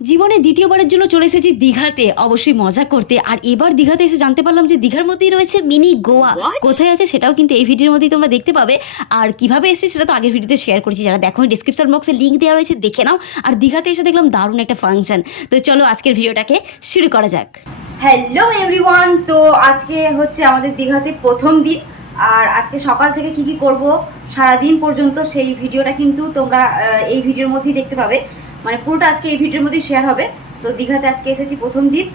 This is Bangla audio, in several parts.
জীবনে দ্বিতীয়বারের জন্য চলে এসেছি দীঘাতে। অবশ্যই মজা করতে। আর এবার দীঘাতে এসে জানতে পারলাম যে দীঘার মধ্যেই রয়েছে মিনি গোয়া? কোথায় আছে সেটাও কিন্তু এই ভিডিওর মধ্যেই তোমরা দেখতে পাবে। আর কীভাবে এসেছি সেটা তো আগের ভিডিওতে শেয়ার করেছি। যারা দেখো ডিসক্রিপশন বক্সে লিঙ্ক দেওয়া রয়েছে দেখে নাও। আর দীঘাতে এসে দেখলাম দারুণ একটা ফাংশন তো চলো আজকের ভিডিওটাকে শুরু করা যাক। হ্যালো এভরিওয়ান তো আজকে হচ্ছে আমাদের দীঘাতে প্রথম দিন। আর আজকে সকাল থেকে কি কি করব সারা দিন পর্যন্ত সেই ভিডিওটা কিন্তু তোমরা এই ভিডিওর মধ্যেই দেখতে পাবে। মানে পুরোটা আজকে এই ভিডিওর মধ্যেই শেয়ার হবে। তো দীঘাতে আজকে এসেছি প্রথম দিন।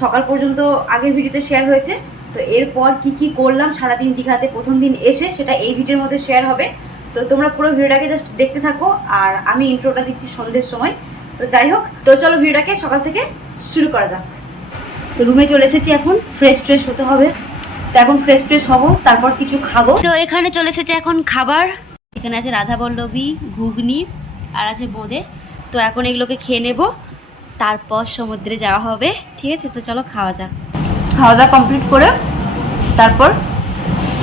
সকাল পর্যন্ত আগের ভিডিওতে শেয়ার হয়েছে। তো এরপর কি কি করলাম সারাদিন দীঘাতে প্রথম দিন এসে সেটা এই ভিডিওর মধ্যে শেয়ার হবে। তো তোমরা পুরো ভিডিওটাকে জাস্ট দেখতে থাকো। আর আমি ইন্ট্রোটা দিচ্ছি সন্ধ্যের সময়। তো যাই হোক, তো চলো ভিডিওটাকে সকাল থেকে শুরু করা যাক। তো রুমে চলে এসেছি এখন। ফ্রেশ ট্রেশ হতে হবে। তো এখন ফ্রেশ ট্রেশ হব, তারপর কিছু খাব। তো এখানে চলে এসেছে এখন খাবার। এখানে আছে রাধা বল্লভী ঘুগনি, আর আছে বোঁদে। তো এখন এগুলোকে খেয়ে নেব। তারপর সমুদ্রে যাওয়া হবে। ঠিক আছে, তো চলো খাওয়া যাক। খাওয়া দাওয়া কমপ্লিট করে তারপর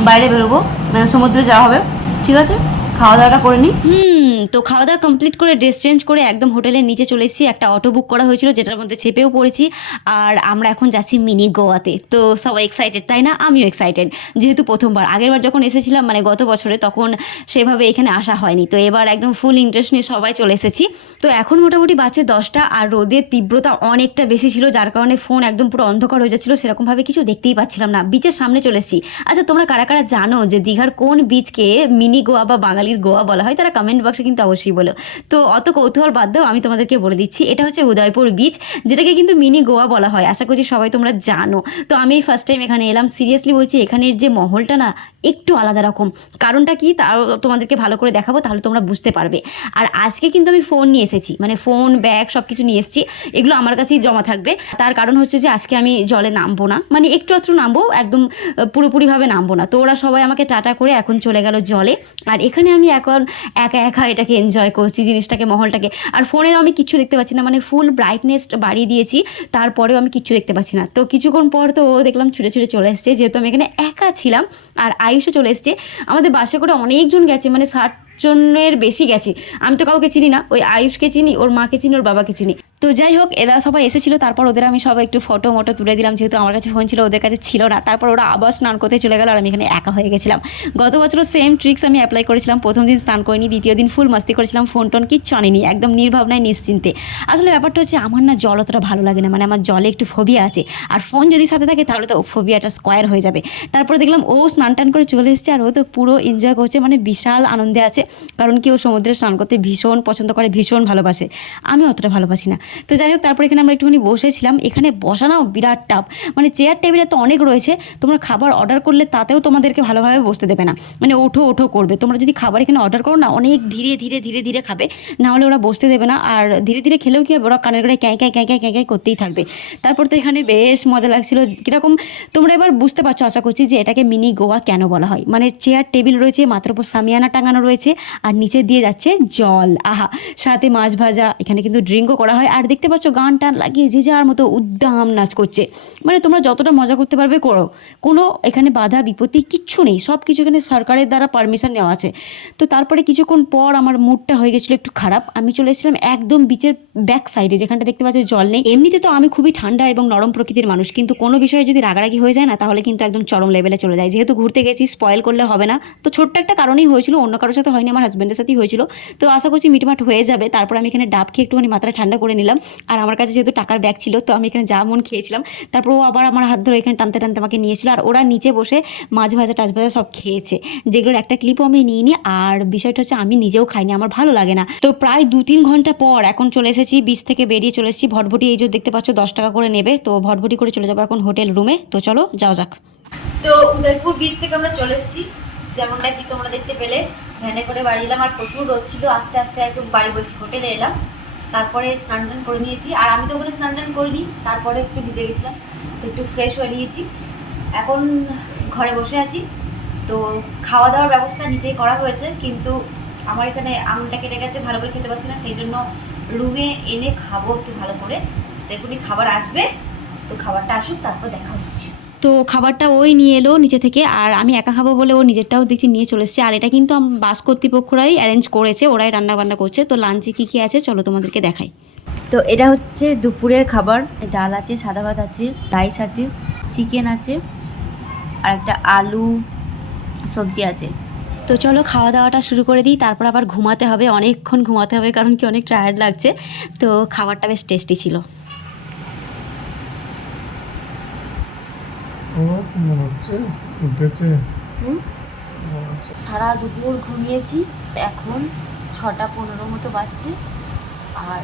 বাইরে বেরোবো। মানে সমুদ্রে যাওয়া হবে। ঠিক আছে? খাওয়া দাওয়াটা করে নিই হুম, তো খাওয়া দাওয়া কমপ্লিট করে ড্রেস চেঞ্জ করে একদম হোটেলের নিচে চলে এসেছি। একটা অটো বুক করা হয়েছিল, যেটার মধ্যে চেপেও পড়েছি। আর আমরা এখন যাচ্ছি মিনি গোয়াতে। তো সবাই এক্সাইটেড তাই না? আমিও এক্সাইটেড যেহেতু প্রথমবার আগেরবার যখন এসেছিলাম মানে গত বছরে, তখন সেভাবে এখানে আসা হয়নি। তো এবার একদম ফুল ইন্টারেস্ট নিয়ে সবাই চলে এসেছি। তো এখন মোটামুটি বাজছে দশটা, আর রোদের তীব্রতা অনেকটা বেশি ছিল, যার কারণে ফোন একদম পুরো অন্ধকার হয়ে যাচ্ছিল। সেরকমভাবে কিছু দেখতেই পাচ্ছিলাম না। বিচের সামনে চলে এসেছি। আচ্ছা তোমরা কারা কারা জানো যে দীঘার কোন বিচকে মিনি গোয়া বা বাঙালির গোয়া বলা হয়, তারা কমেন্ট বক্সে কিন্তু অবশ্যই বলো। তো অত কৌতূহল বাদ দাও, আমি তোমাদেরকে বলে দিচ্ছি, এটা হচ্ছে উদয়পুর বিচ যেটাকে কিন্তু মিনি গোয়া বলা হয়, আশা করছি সবাই তোমরা জানো। তো আমি ফার্স্ট টাইম এখানে এলাম সিরিয়াসলি বলছি, এখানের যে মহলটা না একটু আলাদা রকম। কারণটা কি? তাও তোমাদেরকে ভালো করে দেখাবো, তাহলে তোমরা বুঝতে পারবে। আর আজকে কিন্তু আমি ফোন নিয়ে এসেছি মানে ফোন ব্যাগ সব কিছু নিয়ে এসেছি, এগুলো আমার কাছেই জমা থাকবে। তার কারণ হচ্ছে যে, আজকে আমি জলে নামবো না মানে একটু একটু নামবো, একদম পুরোপুরিভাবে নামবো না। তো ওরা সবাই আমাকে টাটা করে এখন চলে গেল জলে। আর এখানে আমি এখন একা একা এটাকে এনজয় করছি, জিনিসটাকে, মহলটাকে। আর ফোনে আমি কিছু দেখতে পাচ্ছি না মানে ফুল ব্রাইটনেস বাড়িয়ে দিয়েছি, তারপরেও আমি কিচ্ছু দেখতে পাচ্ছি না। তো কিছুক্ষণ পর তো ও দেখলাম ছুটে ছুটে চলে এসছে, যেহেতু আমি এখানে একা ছিলাম, আর আয়ুষও চলে এসছে। আমাদের বাসে করে অনেকজন গেছে মানে ষাট জনের বেশি গেছে। আমি তো কাউকে চিনি না, ওই আয়ুষকে চিনি, ওর মাকে চিনি, ওর বাবাকে চিনি। তো যাই হোক এরা সবাই এসেছিল, তারপর ওদের আমি সবাই একটু ফটো মটো তুলে দিলাম, যেহেতু আমার কাছে ফোন ছিল, ওদের কাছে ছিল না। তারপর ওরা আবার স্নান করতে চলে গেল আর আমি এখানে একা হয়ে গেছিলাম। গত বছরও সেম ট্রিক্স আমি অ্যাপ্লাই করেছিলাম। প্রথম দিন স্নান করিনি, দ্বিতীয় দিন ফুল মাস্তি করেছিলাম ফোন টোন কিচ্ছু আনিনি, একদম নির্ভাবনায়, নিশ্চিন্তে। আসলে ব্যাপারটা হচ্ছে, আমার না জল অতটা ভালো লাগে না মানে আমার জলে একটু ফোবিয়া আছে। আর ফোন যদি সাথে থাকে, তাহলে তো ফোবিয়াটা স্কোয়ার হয়ে যাবে। তারপরে দেখলাম, ও স্নান টান করে চলে এসেছে আর ও তো পুরো এনজয় করছে মানে বিশাল আনন্দে আছে। কারণ কি, ও সমুদ্রে স্নান করতে ভীষণ পছন্দ করে, ভীষণ ভালোবাসে। আমি অতটা ভালোবাসি না। তো যাই হোক, তারপর এখানে আমরা একটুখানি বসেছিলাম। এখানে বসানো বিরাট টাপ মানে চেয়ার টেবিলে তো অনেক রয়েছে। তোমরা খাবার অর্ডার করলে তাতেও তোমাদেরকে ভালোভাবে বসতে দেবে না। মানে ওঠো ওঠো করবে। তোমরা যদি খাবার এখানে অর্ডার করো না, অনেক ধীরে ধীরে ধীরে ধীরে খাবে। না হলে ওরা বসতে দেবে না। আর ধীরে ধীরে খেলেও কী হবে? ওরা কানের গোড়ায় ক্যাঁ ক্যাঁ ক্যাঁ ক্যাঁ ক্যাঁ করতেই থাকবে। তারপর তো এখানে বেশ মজা লাগছিল। কীরকম তোমরা এবার বুঝতে পারছ, আশা করছি যে এটাকে মিনি গোয়া কেন বলা হয়? মানে চেয়ার টেবিল রয়েছে মাত্র উপর সামিয়ানা টাঙানো রয়েছে, আর নিচে দিয়ে যাচ্ছে জল। আহা! সাথে মাছ ভাজা, এখানে কিন্তু ড্রিঙ্কও করা হয়। আর দেখতে পাচ্ছ গান টান লাগিয়ে যে যার মতো উদ্দাম নাচ করছে। মানে তোমরা যতটা মজা করতে পারবে করো। কোনো এখানে বাধা, বিপত্তি কিচ্ছু নেই। সব কিছু এখানে সরকারের দ্বারা পারমিশন নেওয়া আছে। তো তারপরে কিছুক্ষণ পর আমার মুডটা হয়ে গেছিল একটু খারাপ। আমি চলে এসেছিলাম একদম বিচের ব্যাক সাইডে যেখানটা দেখতে পাচ্ছ জল নেই। এমনিতে তো আমি খুবই ঠান্ডা এবং নরম প্রকৃতির মানুষ। কিন্তু কোনো বিষয়ে যদি রাগারাগি হয়ে যায় না, তাহলে কিন্তু একদম চরম লেভেলে চলে যায়। যেহেতু ঘুরতে গেছি স্পয়েল করলে হবে না। তো ছোট্ট একটা কারণেই হয়েছিল, অন্য কারোর সাথে হয়নি, আমার হাজব্যান্ডের সাথেই হয়েছিল। তো আশা করছি মিটমাট হয়ে যাবে। তারপর আমি এখানে ডাব খেয়ে একটুখানি মাথাটা ঠান্ডা করে নিলাম। আর আমার কাছে যেহেতু টাকার ব্যাগ ছিল, তো আমি এখানে যা মন খেয়েছিলাম, তারপর ও আবার আমার হাত ধরে এখানে টানতে টানতে আমাকে নিয়েছিল। আর ওরা নিচে বসে মাছ ভাজা, টাছ ভাজা সব খেয়েছে। যেগুলোর একটা ক্লিপও আমি নিইনি, আর বিষয়টা হচ্ছে আমি নিজেও খাইনি, আমার ভালো লাগে না। তো প্রায় দু তিন ঘণ্টা পর এখন চলে এসেছি, বিচ থেকে বেরিয়ে চলে এসেছি। ভটভটি এই যে দেখতে পাচ্ছ, দশ টাকা করে নেবে। তো ভটভটি করে চলে যাব এখন হোটেল রুমে তো চলো, যাও যাক। তো উদয়পুর বিচ থেকে আমরা চলে এসেছি। যেমনটা কি তোমরা দেখতে পেলে, ভ্যানে করে বাড়ি এলাম, আর প্রচুর রোদ ছিল। আস্তে আস্তে একদম বাড়ি বলছি, হোটেলে এলাম। তারপরে স্নান টান করে নিয়েছি। আর আমি তো ওখানে স্নান টান করিনি, তারপরে একটু ভিজে গেছিলাম, তো একটু ফ্রেশ হয়ে নিয়েছি। এখন ঘরে বসে আছি, তো খাওয়া দাওয়ার ব্যবস্থা নিচেই করা হয়েছে, কিন্তু আমার এখানে আমটা কেটে গেছে, ভালো করে খেতে পারছি না, সেই জন্য রুমে এনে খাব একটু ভালো করে। তো এখনই খাবার আসবে, তো খাবারটা আসুক, তারপর দেখা হচ্ছে। তো খাবারটা ওই নিয়ে এলো নিচে থেকে আর আমি একা খাব বলে ও নিজেরটাও দেখছি নিয়ে চলে এসছে। আর এটা কিন্তু বাস কর্তৃপক্ষরাই অ্যারেঞ্জ করেছে ওরাই রান্না বান্না করছে। তো লাঞ্চে কী কী আছে চলো তোমাদেরকে দেখাই। তো এটা হচ্ছে দুপুরের খাবার। ডাল আছে সাদা ভাত আছে রাইস আছে চিকেন আছে আর একটা আলু সবজি আছে। তো চলো খাওয়া দাওয়াটা শুরু করে দিই তারপর আবার ঘুমাতে হবে অনেকক্ষণ ঘুমাতে হবে কারণ কি অনেক টায়ার্ড লাগছে। তো খাবারটা বেশ টেস্টি ছিল ও মনে হচ্ছে উঠেছে। সারা দুপুর ঘুমিয়েছি। এখন ছটা পনেরো মতো বাজছে। আর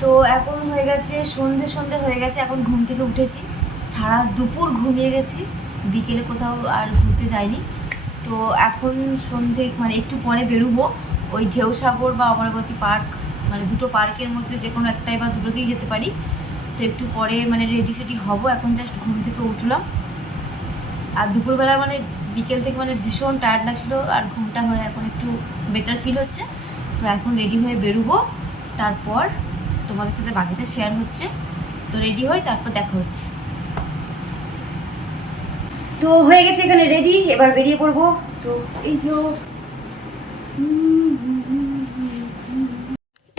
তো এখন হয়ে গেছে সন্ধে সন্ধে হয়ে গেছে। এখন ঘুম থেকে উঠেছি। সারা দুপুর ঘুমিয়ে গেছি। বিকেলে কোথাও আর ঘুরতে যাইনি। তো এখন সন্ধে মানে একটু পরে বেরোবো। ওই ঢেউ সাগর বা অমরাবতী পার্ক মানে দুটো পার্কের মধ্যে যে কোনো একটাই বা দুটোতেই যেতে পারি। তো একটু পরে মানে রেডি সেডি হব। এখন জাস্ট ঘুম থেকে উঠলাম। আর দুপুরবেলা মানে বিকেল থেকে মানে ভীষণ টায়ার্ড লাগছিল আর ঘুমটা হয়ে এখন একটু বেটার ফিল হচ্ছে। তো এখন রেডি হয়ে বেরোবো। তারপর তোমাদের সাথে বাকিটা শেয়ার হচ্ছে। তো রেডি হই তারপর দেখা হচ্ছে। তো হয়ে গেছে এখানে রেডি এবার বেরিয়ে পড়ব। তো এই যে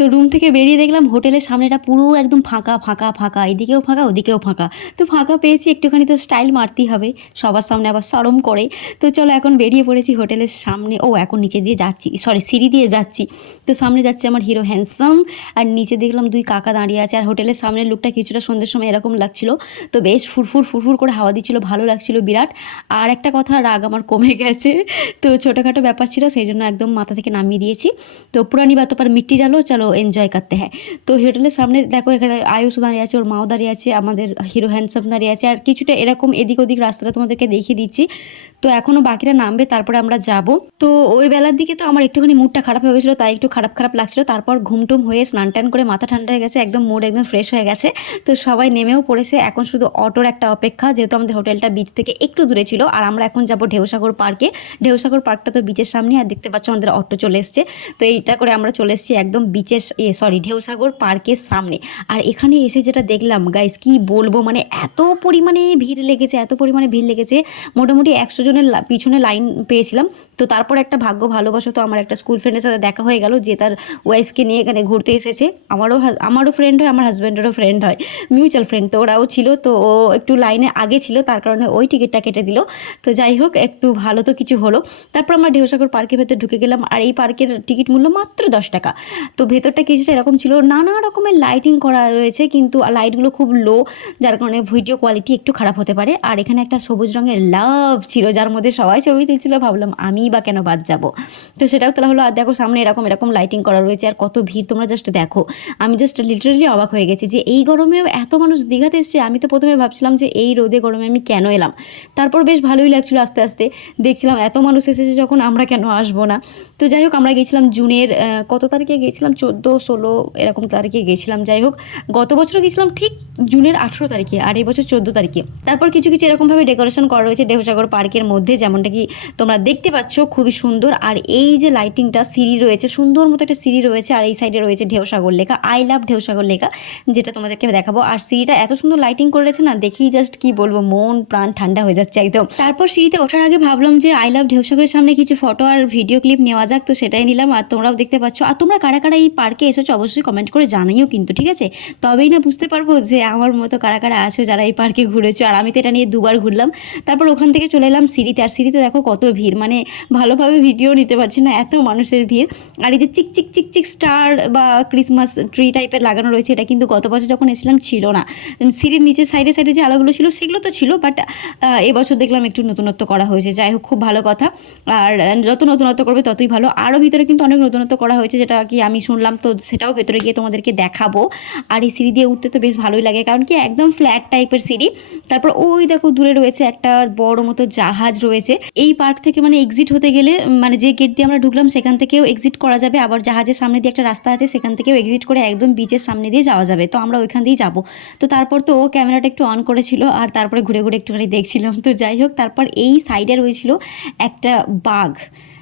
তো রুম থেকে বেরিয়ে দেখলাম হোটেলের সামনেটা পুরো একদম ফাঁকা ফাঁকা ফাঁকা। এদিকেও ফাঁকা, ওদিকেও ফাঁকা। তো ফাঁকা পেয়েছি, একটুখানি তো স্টাইল মারতেই হবে। সবার সামনে আবার সরম করে। তো চলো এখন বেরিয়ে পড়েছি হোটেলের সামনে। ও, এখন নিচে দিয়ে যাচ্ছি। সরি সিঁড়ি দিয়ে যাচ্ছি। তো সামনে যাচ্ছে আমার হিরো হ্যান্ডসাম আর নিচে দেখলাম দুই কাকা দাঁড়িয়ে আছে। আর হোটেলের সামনের লুকটা কিছুটা সন্ধ্যের সময় এরকম লাগছিল। তো বেশ ফুরফুর ফুরফুর করে হাওয়া দিচ্ছিল। ভালো লাগছিল বিরাট। আর একটা কথা, রাগ আমার কমে গেছে। তো ছোটোখাটো ব্যাপার ছিল, সেই জন্য একদম মাথা থেকে নামিয়ে দিয়েছি। তো পুরানি বাতো পার মিট্টি ডালো চলো এনজয় করতে হ্যাঁ। তো হোটেলের সামনে দেখো এখানে আয়ুষ দাঁড়িয়ে আছে, ওর মাও দাঁড়িয়ে আছে, আমাদের হিরো হ্যান্ডসাম দাঁড়িয়ে আছে। আর কিছুটা এরকম এদিক ওদিক রাস্তাটা তোমাদেরকে দেখিয়ে দিচ্ছি। তো এখনও বাকিরা নামবে, তারপরে আমরা যাব। তো ওই বেলার দিকে তো আমার একটুখানি মুডটা খারাপ হয়ে গেছিল, তাই একটু খারাপ খারাপ লাগছিল। তারপর ঘুমটুম হয়ে স্নান টান করে মাথা ঠান্ডা হয়ে গেছে, একদম মুড একদম ফ্রেশ হয়ে গেছে। তো সবাই নেমেও পড়েছে, এখন শুধু অটোর একটা অপেক্ষা, যেহেতু আমাদের হোটেলটা বিচ থেকে একটু দূরে ছিল। আর আমরা এখন যাব ঢেউসাগর পার্কে ঢেউসাগর পার্কটা তো বিচের সামনে আর দেখতে পাচ্ছ আমাদের অটো চলে এসছে। তো এইটা করে আমরা চলে এসেছি একদম বিচের এ সরি ঢেউসাগর পার্কের সামনে। আর এখানে এসে যেটা দেখলাম গাইস কি বলব মানে এত পরিমাণে ভিড় লেগেছে, এত পরিমাণে ভিড় লেগেছে। মোটামুটি একশো জনের পিছনে লাইন পেয়েছিলাম। তো তারপর একটা ভাগ্য ভালোবাসা তো আমার একটা স্কুল ফ্রেন্ডের সাথে দেখা হয়ে গেল, যে তার ওয়াইফকে নিয়ে এখানে ঘুরতে এসেছে। আমারও আমারও ফ্রেন্ড হয়, আমার হাজব্যান্ডেরও ফ্রেন্ড হয়। মিউচুয়াল ফ্রেন্ড তো ওরাও ছিল, তো ও একটু লাইনে আগে ছিল, তার কারণে ওই টিকিটটা কেটে দিল। তো যাই হোক, একটু ভালো তো কিছু হলো। তারপর আমরা ঢেউসাগর পার্কের ভেতর ঢুকে গেলাম, আর এই পার্কের টিকিট মূল্য মাত্র দশ টাকা। তো ভেতরটা কিছুটা এরকম ছিল। নানা রকমের লাইটিং করা রয়েছে কিন্তু লাইটগুলো খুব লো যার কারণে ভিডিও কোয়ালিটি একটু খারাপ হতে পারে। আর এখানে একটা সবুজ রঙের লাভ ছিল, যার মধ্যে সবাই ছবি তুলছিল, ভাবলাম আমি বা কেন বাদ যাব? তো সেটাও তোলা হলো, আর দেখো সামনে এরকম এরকম লাইটিং করা রয়েছে আর কত ভিড়, তোমরা জাস্ট দেখো। আমি জাস্ট লিটারেলি অবাক হয়ে গেছি যে এই গরমেও এত মানুষ দীঘাতে এসছে, আমি তো প্রথমে ভাবছিলাম যে এই রোদে গরমে আমি কেন এলাম? তারপর বেশ ভালোই লাগছিল আস্তে আস্তে। দেখছিলাম এত মানুষ এসেছে যখন আমরা কেন আসব না? তো যাই হোক, আমরা গেছিলাম জুনের কত তারিখে গেছিলাম? চোদ্দ, ষোলো, এরকম তারিখে গেছিলাম। যাই হোক, গত বছর গেছিলাম ঠিক জুনের আঠেরো তারিখে আর এই বছর চোদ্দ তারিখে। তারপর কিছু কিছু এরকমভাবে ডেকোরেশন করা রয়েছে ঢেউসাগর পার্কের মধ্যে, যেমনটা কি তোমরা দেখতে পাচ্ছ, খুবই সুন্দর। আর এই যে লাইটিংটা সিঁড়ি রয়েছে, সুন্দর মতো একটা সিঁড়ি রয়েছে, আর এই সাইডে রয়েছে ঢেউসাগর লেখা আই লাভ ঢেউসাগর লেখা, যেটা তোমাদেরকে দেখাবো। আর সিঁড়িটা এত সুন্দর লাইটিং করেছে না, দেখেই জাস্ট কি বলব, মন, প্রাণ ঠান্ডা হয়ে যাচ্ছে একদম। তারপর সিঁড়িতে ওঠার আগে ভাবলাম যে আই লাভ ঢেউসাগরের সামনে কিছু ফটো আর ভিডিও ক্লিপ নেওয়া যাক, তো সেটাই নিলাম। আর তোমরাও দেখতে পাচ্ছ, আর তোমরা কারা কারা এই পার্কে এসেছ, অবশ্যই কমেন্ট করে জানাইও কিন্তু, ঠিক আছে? তবেই না বুঝতে পারব যে আমার মতো কারা কারা আছো যারা এই পার্কে ঘুরেছো, আর আমি তো এটা নিয়ে দুবার ঘুরলাম। তারপর ওখান থেকে চলে এলাম সিঁড়িতে, আর সিঁড়িতে দেখো কত ভিড় মানে ভালোভাবে ভিডিও নিতে পারছি না, এত মানুষের ভিড়। আর এই যে চিক চিক চিক চিক স্টার বা ক্রিসমাস ট্রি টাইপের লাগানো রয়েছে, এটা কিন্তু গত বছর যখন এসেছিলাম ছিল না। সিঁড়ির নিচে সাইডে সাইডে যে আলোগুলো ছিল, সেগুলো তো ছিল বাট এবছর দেখলাম একটু নতুনত্ব করা হয়েছে, যাই হোক, খুব ভালো কথা। আর, যত নতুনত্ব করবে ততই ভালো। আরও ভিতরে কিন্তু অনেক নতুনত্ব করা হয়েছে, যেটা কি আমি শুনলাম তো সেটাও ভেতরে গিয়ে তোমাদেরকে দেখাবো। আর এই সিঁড়ি দিয়ে উঠতে তো বেশ ভালোই লাগে, কারণ কি একদম ফ্ল্যাট টাইপের সিঁড়ি। তারপর ওই দেখো, দূরে রয়েছে একটা বড় মতো জাহাজ রয়েছে। এই পার্ট থেকে মানে এক্সিট হতে গেলে মানে যে গেট দিয়ে আমরা ঢুকলাম, সেখান থেকেও এক্সিট করা যাবে। আবার জাহাজের সামনে দিয়ে একটা রাস্তা আছে, সেখান থেকেও এক্সিট করে একদম বিচের সামনে দিয়ে যাওয়া যাবে। তো আমরা ওইখান দিয়েই যাব। তো তারপর তো ও ক্যামেরাটা একটু অন করেছিল, আর তারপরে ঘুরে ঘুরে একটুখানি দেখছিলাম। তো যাই হোক, তারপর এই সাইডে রয়েছিল একটা বাঘ।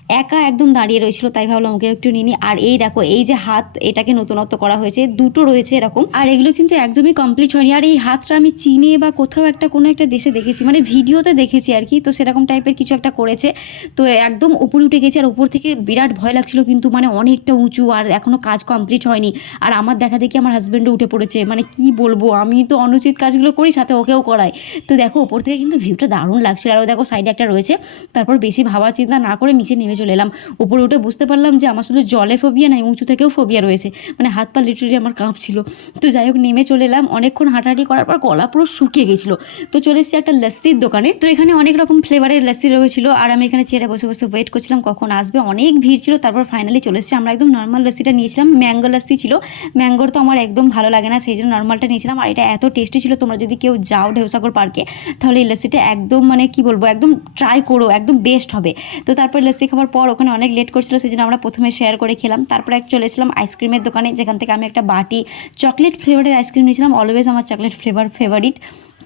একা একদম দাঁড়িয়ে রয়েছিল, তাই ভাবলাম ওকে একটু নিনি আর এই দেখো, এই যে হাত, এটাকে নতুনত্ব করা হয়েছে, দুটো রয়েছে এরকম। আর এগুলো কিন্তু একদমই কমপ্লিট হয়নি। আর এই হাতটা আমি চীনে বা কোথাও একটা কোনো একটা দেশে দেখেছি মানে ভিডিওতে দেখেছি আর কি, তো সেরকম টাইপের কিছু একটা করেছে। তো একদম উপরে উঠে গেছে, আর উপর থেকে বিরাট ভয় লাগছিল কিন্তু মানে অনেকটা উঁচু, আর এখনও কাজ কমপ্লিট হয়নি। আর আমার দেখা দেখি আমার হাজব্যান্ডও উঠে পড়েছে মানে কি বলব, আমি তো অনুচিত কাজগুলো করি, সাথে ওকেও করাই। তো দেখো ওপর থেকে কিন্তু ভিউটা দারুণ লাগছিল। আর দেখো সাইডে একটা রয়েছে, তারপর বেশি ভাবা চিন্তা না করে নিচে নেমে চলে এলাম। উপরে উঠে বুঝতে পারলাম যে আমার শুধু জলে ফোবিয়া নাই, উঁচু থেকেও ফোবিয়া রয়েছে। মানে হাত পা লিটারি আমার কাঁপছিল। তো যাই হোক, নেমে চলে এলাম। অনেকক্ষণ হাঁটাহাঁটি করার পর গলা পুরো শুকিয়ে গেছিল। তো চলে এসেছি একটা লস্যির দোকানে। তো এখানে অনেক রকম ফ্লেভারের লস্যি রয়েছিল। আর আমি এখানে চেয়ারে বসে বসে ওয়েট করছিলাম কখন আসবে। অনেক ভিড় ছিল। তারপর ফাইনালি চলে এসেছি। আমরা একদম নর্মাল লস্যিটা নিয়েছিলাম। ম্যাঙ্গো লস্যি ছিল। ম্যাঙ্গোর তো আমার একদম ভালো লাগে না, সেই জন্য নর্মালটা নিয়েছিলাম। আর এটা এত টেস্টি ছিল, তোমরা যদি কেউ যাও ঢেউসাগর পার্কে তাহলে এই লস্যিটা একদম মানে কি বলব, একদম ট্রাই করো, একদম বেস্ট হবে। তো তারপর লস্যি খাওয়ার পর ওখানে অনেক লেট করছিল সেই জন্য আমরা প্রথমে শেয়ার করে খেলাম। তারপরে এক চলে এসেছিলাম আইসক্রিমের দোকানে, যেখান থেকে আমি একটা বাটি চকলেট ফ্লেভারের আইসক্রিম নিয়েছিলাম অলওয়েজ আমার চকলেট ফ্লেভার ফেভারিট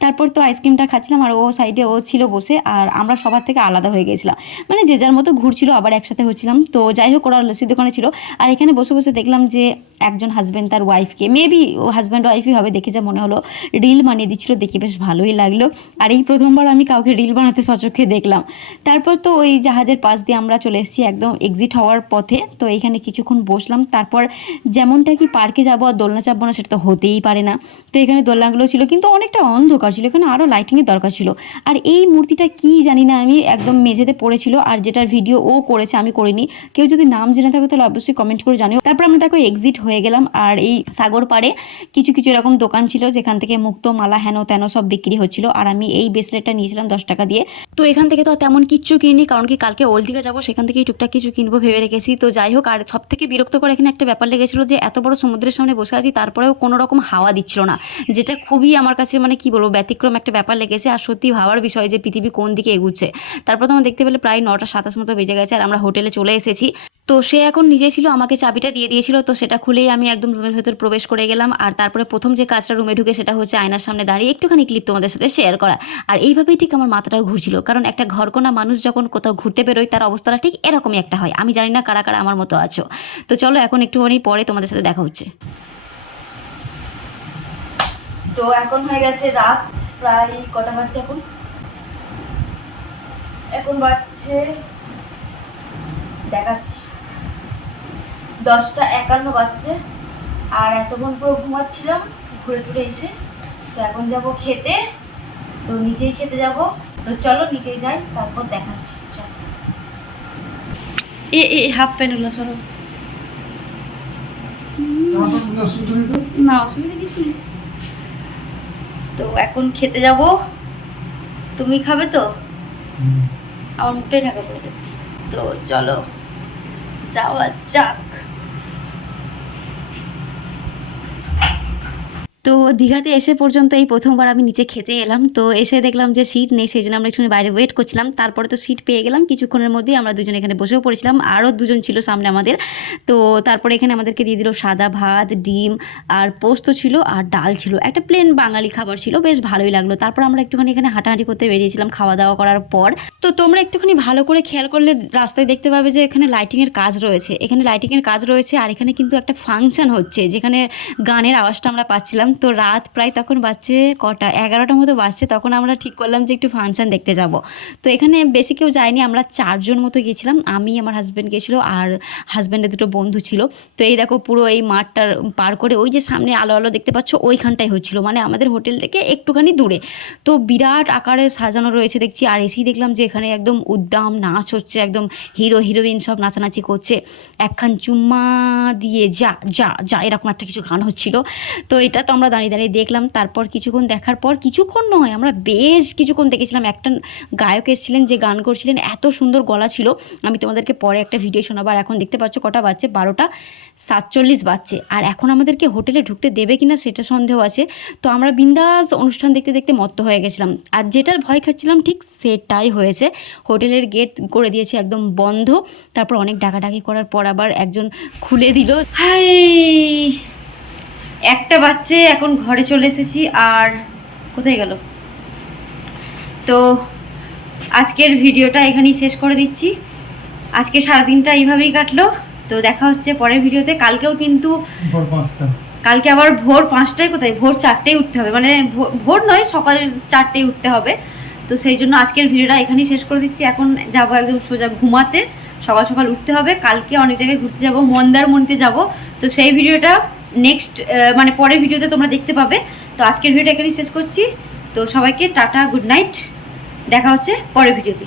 তারপর তো আইসক্রিমটা খাচ্ছিলাম আর ও সাইডে ও ছিল বসে আর আমরা সবার থেকে আলাদা হয়ে গেছিলাম। মানে যে যার মতো ঘুরছিল, আবার একসাথে হচ্ছিলাম। তো যাই হোক, ওরা লস্যির দোকানে ছিল। আর এখানে বসে বসে দেখলাম যে একজন হাজব্যান্ড তার ওয়াইফকে মেবি ও হাজব্যান্ড ওয়াইফই হবে, দেখে যা মনে হলো। রিল বানিয়ে দিচ্ছিল, দেখে বেশ ভালোই লাগল। আর এই প্রথমবার আমি কাউকে রিল বানাতে সচক্ষে দেখলাম। তারপর তো ওই জাহাজের পাশ দিয়ে আমরা চলে এসেছি একদম এক্সিট হওয়ার পথে। তো এখানে কিছুক্ষণ বসলাম। তারপর যেমনটা কি পার্কে যাব আর দোলনা চাপবো না, সেটা তো হতেই পারে না। তো এখানে দোলনাগুলো ছিল, কিন্তু অনেকটা অন্ধকার। ছিল, এখানে আরও লাইটিংয়ের দরকার ছিল। আর এই মূর্তিটা কি জানি না, আমি একদম মেঝেতে পড়েছিল, আর যেটার ভিডিও ও করেছে, আমি করিনি। কেউ যদি নাম জেনে থাকো, তাহলে অবশ্যই কমেন্ট করে জানিও। তারপর আমরা দেখো এক্সিট হয়ে গেলাম, আর এই সাগর পাড়ে কিছু কিছু এরকম দোকান ছিল, যেখান থেকে মুক্ত মালা, হেন, তেন সব বিক্রি হচ্ছিল। আর আমি এই ব্রেসলেটটা নিয়েছিলাম দশ টাকা দিয়ে। তো এখান থেকে তো তেমন কিচ্ছু কিনি কারণ কি কালকে ওল্ড দিঘা যাব, সেখান থেকেই টুকটাক কিছু কিনবো ভেবে রেখেছি। তো যাই হোক, আর সব থেকে বিরক্ত করে এখানে একটা ব্যাপার লেগেছিল যে, এত বড় সমুদ্রের সামনে বসে আছি, তারপরেও কোনো রকম হাওয়া দিচ্ছিল না, যেটা খুবই আমার কাছে মানে কি বলব ব্যতিক্রম একটা ব্যাপার লেগেছে আর সত্যি ভাবার বিষয় যে পৃথিবী কোন দিকে এগুচ্ছে। তারপর তোমার দেখতে পেলে প্রায় নটা সাতাশ মতো বেজে গেছে আর আমরা হোটেলে চলে এসেছি। তো সে এখন নিজে ছিল, আমাকে চাবিটা দিয়ে দিয়েছিল, তো সেটা খুলেই আমি একদম রুমের ভেতর প্রবেশ করে গেলাম। আর তারপরে প্রথম যে কাজটা রুমে ঢুকে সেটা হচ্ছে আয়নার সামনে দাঁড়িয়ে একটুখানি ক্লিপ তোমাদের সাথে শেয়ার করা। আর এইভাবেই ঠিক আমার মাথাটাও ঘুরছিল, কারণ একটা ঘরকোনা মানুষ যখন কোথাও ঘুরতে বেরোয়, তার অবস্থাটা ঠিক এরকমই একটা হয়। আমি জানি না কারা কারা আমার মতো আছো। তো চলো এখন একটুখানি পরে তোমাদের সাথে দেখা হচ্ছে। তো এখন হয়ে গেছে রাত প্রায় কটা বাজছে এখন? এখন বাজছে দেখাচ্ছি। দশটা একান্ন বাজছে আর এতক্ষণ পুরো ঘুমাচ্ছিলাম ঘুরে টুরে এসে। তো এখন যাব খেতে তো নিচেই খেতে যাব। তো চলো নিচেই যাই তারপর দেখাচ্ছি চলো। এ এ হাফ প্যান্টগুলো সরো। না অসুবিধা কিছু নেই। তো এখন খেতে যাব। তুমি খাবে তো? আমার মুখটাই ঢাকা পড়ে যাচ্ছে তো চলো যাওয়া যাক। তো দীঘাতে এসে পর্যন্ত এই প্রথমবার আমি নিচে খেতে এলাম। তো এসে দেখলাম যে সিট নেই, সেই জন্য আমরা একটু বাইরে ওয়েট করছিলাম। তারপরে তো সিট পেয়ে গেলাম। কিছুক্ষণের মধ্যেই আমরা দুজন এখানে বসেও পড়েছিলাম। আরও দুজন ছিল সামনে আমাদের। তো তারপরে এখানে আমাদেরকে দিয়ে দিল সাদা ভাত, ডিম আর পোস্ত ছিল আর ডাল ছিল। একটা প্লেন বাঙালি খাবার ছিল। বেশ ভালোই লাগল। তারপর আমরা একটুখানি এখানে হাঁটাহাঁটি করতে বেরিয়েছিলাম খাওয়া দাওয়া করার পর। তো তোমরা একটুখানি ভালো করে খেয়াল করলে রাস্তায় দেখতে পাবে যে এখানে লাইটিংয়ের কাজ রয়েছে। এখানে লাইটিংয়ের কাজ রয়েছে আর এখানে কিন্তু একটা ফাংশন হচ্ছে, যেখানে গানের আওয়াজটা আমরা পাচ্ছিলাম। তো রাত প্রায় তখন বাচ্চে কটা, এগারোটার মতো বাজছে, তখন আমরা ঠিক করলাম যে একটু ফাংশন দেখতে যাব। তো এখানে বেশি কেউ যায়নি, আমরা চারজন মতো গিয়েছিলাম, আমি, আমার হাজব্যান্ড গিয়েছিল আর হাজব্যান্ডের দুটো বন্ধু ছিল। তো এই দেখো পুরো এই মাঠটার পার করে ওই যে সামনে আলো আলো দেখতে পাচ্ছ ওইখানটাই হচ্ছিল মানে আমাদের হোটেল থেকে একটুখানি দূরে। তো বিরাট আকারে সাজানো রয়েছে দেখছি, আর এসেই দেখলাম যে এখানে একদম উদ্দাম নাচ হচ্ছে, একদম হিরো, হিরোইন সব নাচানাচি করছে। একখান চুম্মা দিয়ে যা যা যা, এরকম একটা কিছু গান হচ্ছিল। তো এটা তো আমরা দাঁড়িয়ে দাঁড়িয়ে দেখলাম, তারপর কিছুক্ষণ দেখার পর কিছুক্ষণ নয়, আমরা বেশ কিছুক্ষণ দেখেছিলাম। একটা গায়ক এসেছিলেন যে গান করছিলেন, এত সুন্দর গলা ছিল। আমি তোমাদেরকে পরে একটা ভিডিও শোনাবো, আর এখন দেখতে পাচ্ছ কটা বাজছে? বারোটা সাতচল্লিশ বাজছে। আর এখন আমাদেরকে হোটেলে ঢুকতে দেবে কিনা সেটা সন্দেহ আছে। তো আমরা বিন্দাস অনুষ্ঠান দেখতে দেখতে মত্ত হয়ে গেছিলাম। আর যেটার ভয় খাচ্ছিলাম ঠিক সেটাই হয়েছে। হোটেলের গেট করে দিয়েছে একদম বন্ধ। তারপর অনেক ডাকাডাকি করার পর আবার একজন খুলে দিল, হাই! একটা বাচ্চে এখন ঘরে চলে এসেছি আর কোথায় গেল? তো আজকের ভিডিওটা এখানেই শেষ করে দিচ্ছি। আজকে সারাদিনটা এইভাবেই কাটলো। তো দেখা হচ্ছে পরের ভিডিওতে। কালকেও কিন্তু কালকে আবার ভোর পাঁচটায় কোথায়? ভোর চারটেই উঠতে হবে। মানে ভোর- ভোর নয় সকাল চারটেই উঠতে হবে। তো সেই জন্য আজকের ভিডিওটা এখানেই শেষ করে দিচ্ছি। এখন যাব একদম সোজা ঘুমাতে। সকাল সকাল উঠতে হবে। কালকে অনেক জায়গায় ঘুরতে যাব। মন্দারমণিতে যাব। তো সেই ভিডিওটা নেক্সট মানে পরের ভিডিওতে তোমরা দেখতে পাবে। তো আজকের ভিডিওটা এখানেই শেষ করছি। তো সবাইকে টাটা গুড নাইট দেখা হচ্ছে পরের ভিডিওতে।